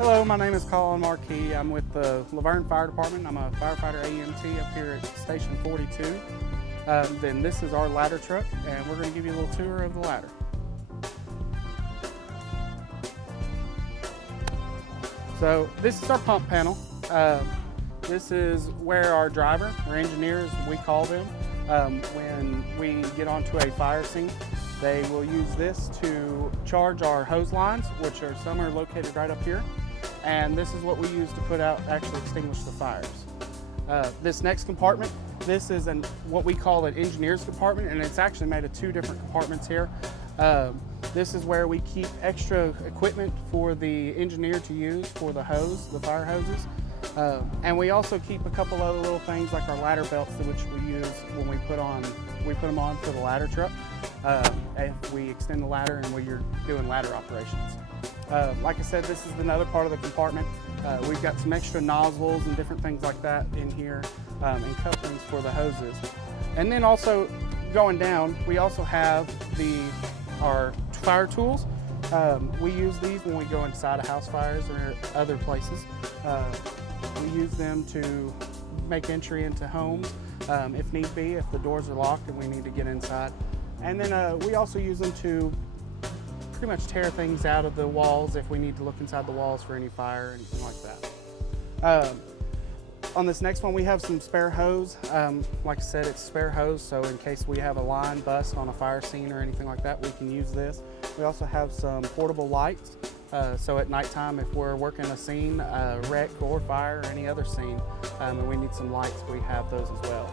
Hello, my name is Colin Marquis. I'm with the Vergne Fire Department. I'm a firefighter AMT up here at Station 42. Then this is our ladder truck, and we're going to give you a little tour of the ladder. So this is our pump panel. This is where our driver, or engineers, we call them, when we get onto a fire scene, they will use this to charge our hose lines, which are some are located right up here. And this is what we use to put out, actually extinguish the fires. This next compartment, this is what we call an engineer's compartment, and it's actually made of two different compartments here. This is where we keep extra equipment for the engineer to use for the hose, the fire hoses. And we also keep a couple other little things like our ladder belts, which we use when we put them on for the ladder truck. If we extend the ladder and we're doing ladder operations. Like I said, this is another part of the compartment. We've got some extra nozzles and different things like that in here, and couplings for the hoses. And then also going down, we also have our fire tools. We use these when we go inside of house fires or other places. We use them to make entry into homes if need be, if the doors are locked and we need to get inside. And then we also use them to pretty much tear things out of the walls if we need to look inside the walls for any fire or anything like that. On this next one, we have some spare hose. Like I said, it's spare hose, so in case we have a line bust on a fire scene or anything like that, we can use this. We also have some portable lights. So at nighttime, if we're working a scene, wreck or fire or any other scene, and we need some lights, we have those as well.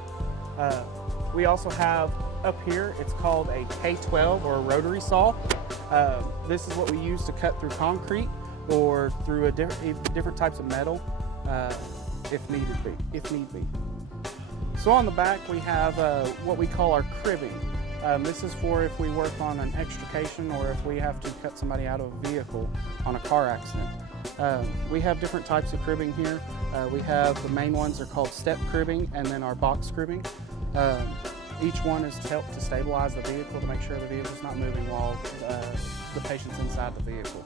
We also have up here, it's called a K12 or a rotary saw. This is what we use to cut through concrete or through different types of metal if need be. So on the back we have what we call our cribbing. This is for if we work on an extrication or if we have to cut somebody out of a vehicle on a car accident. We have different types of cribbing here. We have the main ones are called step cribbing and then our box cribbing. Each one is to help to stabilize the vehicle to make sure the vehicle's not moving while the patient's inside the vehicle.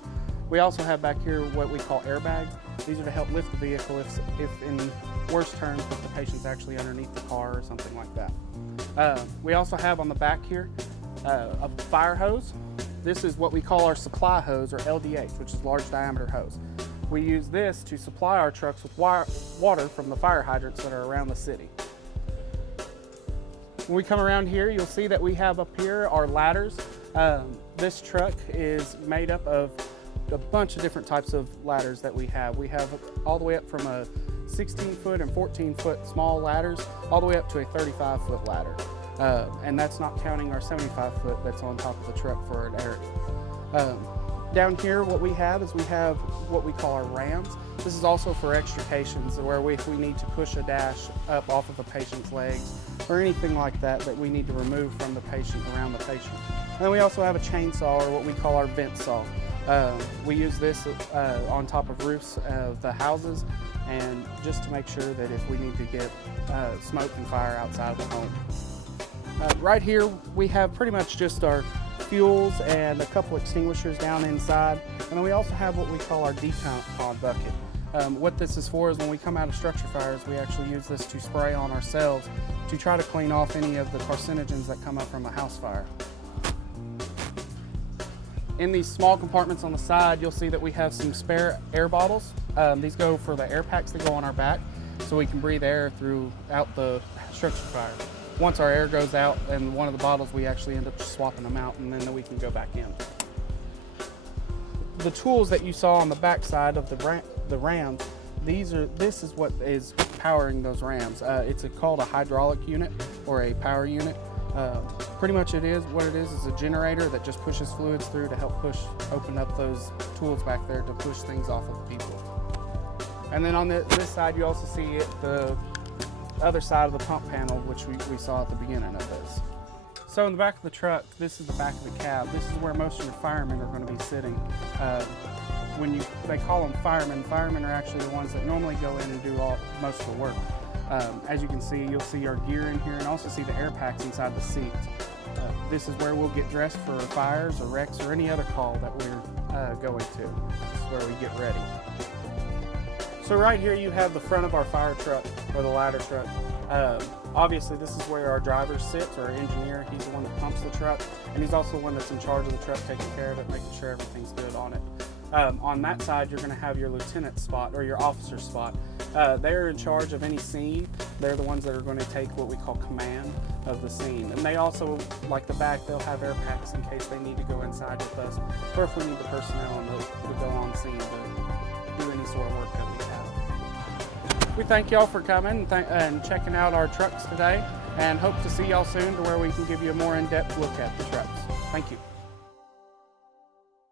We also have back here what we call airbags. These are to help lift the vehicle if in worse terms, if the patient's actually underneath the car or something like that. We also have on the back here a fire hose. This is what we call our supply hose or LDH, which is large diameter hose. We use this to supply our trucks with water from the fire hydrants that are around the city. When we come around here, you'll see that we have up here our ladders. This truck is made up of a bunch of different types of ladders that we have. We have all the way up from a 16-foot and 14-foot small ladders, all the way up to a 35-foot ladder. And that's not counting our 75-foot that's on top of the truck for an area. Down here, what we have is we have what we call our rams. This is also for extrications, where if we need to push a dash up off of a patient's legs or anything like that that we need to remove from the patient, around the patient. And then we also have a chainsaw, or what we call our vent saw. We use this on top of roofs of the houses, and just to make sure that if we need to get smoke and fire outside of the home. Right here we have pretty much just our fuels and a couple extinguishers down inside, and then we also have what we call our decon bucket. What this is for is when we come out of structure fires, we actually use this to spray on ourselves to try to clean off any of the carcinogens that come up from a house fire. In these small compartments on the side, you'll see that we have some spare air bottles. These go for the air packs that go on our back, so we can breathe air throughout the structure fire. Once our air goes out and one of the bottles, we actually end up just swapping them out, and then we can go back in. The tools that you saw on the back side of the rams, this is what is powering those rams. It's called a hydraulic unit or a power unit. Pretty much what it is a generator that just pushes fluids through to help open up those tools back there to push things off of people. And then on this side, you also see the other side of the pump panel, which we saw at the beginning of this. So in the back of the truck, this is the back of the cab. This is where most of your firemen are going to be sitting. They call them firemen. Firemen are actually the ones that normally go in and do most of the work. As you can see, you'll see our gear in here and also see the air packs inside the seats. This is where we'll get dressed for fires or wrecks or any other call that we're going to. This is where we get ready. So right here you have the front of our fire truck, or the ladder truck. Obviously this is where our driver sits, or our engineer. He's the one that pumps the truck, and he's also the one that's in charge of the truck, taking care of it, making sure everything's good on it. On that side, you're going to have your lieutenant spot, or your officer spot. They're in charge of any scene. They're the ones that are going to take what we call command of the scene. And they also, like the back, they'll have air packs in case they need to go inside with us, or if we need the personnel to go on scene to do any sort of work that we have. We thank y'all for coming and checking out our trucks today, and hope to see y'all soon to where we can give you a more in-depth look at the trucks. Thank you.